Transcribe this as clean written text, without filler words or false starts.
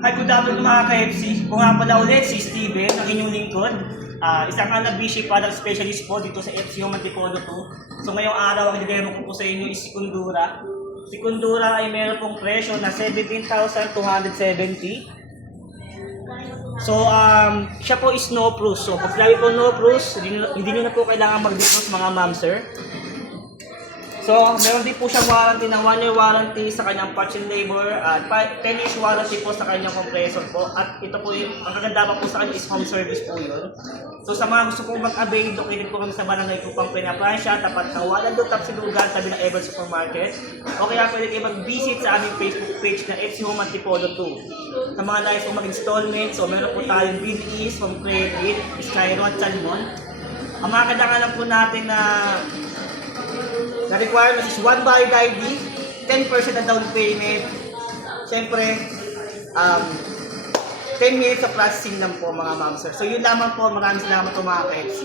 Hi, good afternoon mga ka-FC. Kung nga pala ulit si Steven, ang inyong lingkod. Isang Anabishi product specialist po dito sa FC Home Antipolo 2. So ngayong araw, ang i-demo ko po sa inyo is si Kundura. Si Kundura ay meron pong presyo na 17,270. So siya po is no proof. So pag sinabi po no proof, hindi nyo na po kailangan mag-defrost mga ma'am sir. So, meron din po siyang warranty ng 1-year warranty sa kanyang parts and labor at 10 years warranty po sa kanyang compressor po. At ito po yung, ang kagandahan po sa kanya is home service po yun. So, sa mga gusto pong mag-avail, located po kami sa Barangay Kupang Pinapransya, tapat ng Walando Tapsilugan, tabi ng Evans Supermarket. O kaya pwede kayo mag-visit sa aming Facebook page na FC Home Antipolo 2. Sa mga nais po mag-installment, so meron po tayong BDEs from Credit, Skyro at Salmon. Ang mga kadangalan po natin na requirement is 1 valid ID, 10% na down payment. Siyempre, 10 minutes sa processing lang po mga ma'am sir. So yun lamang po, maraming salamat po mga ka-FC.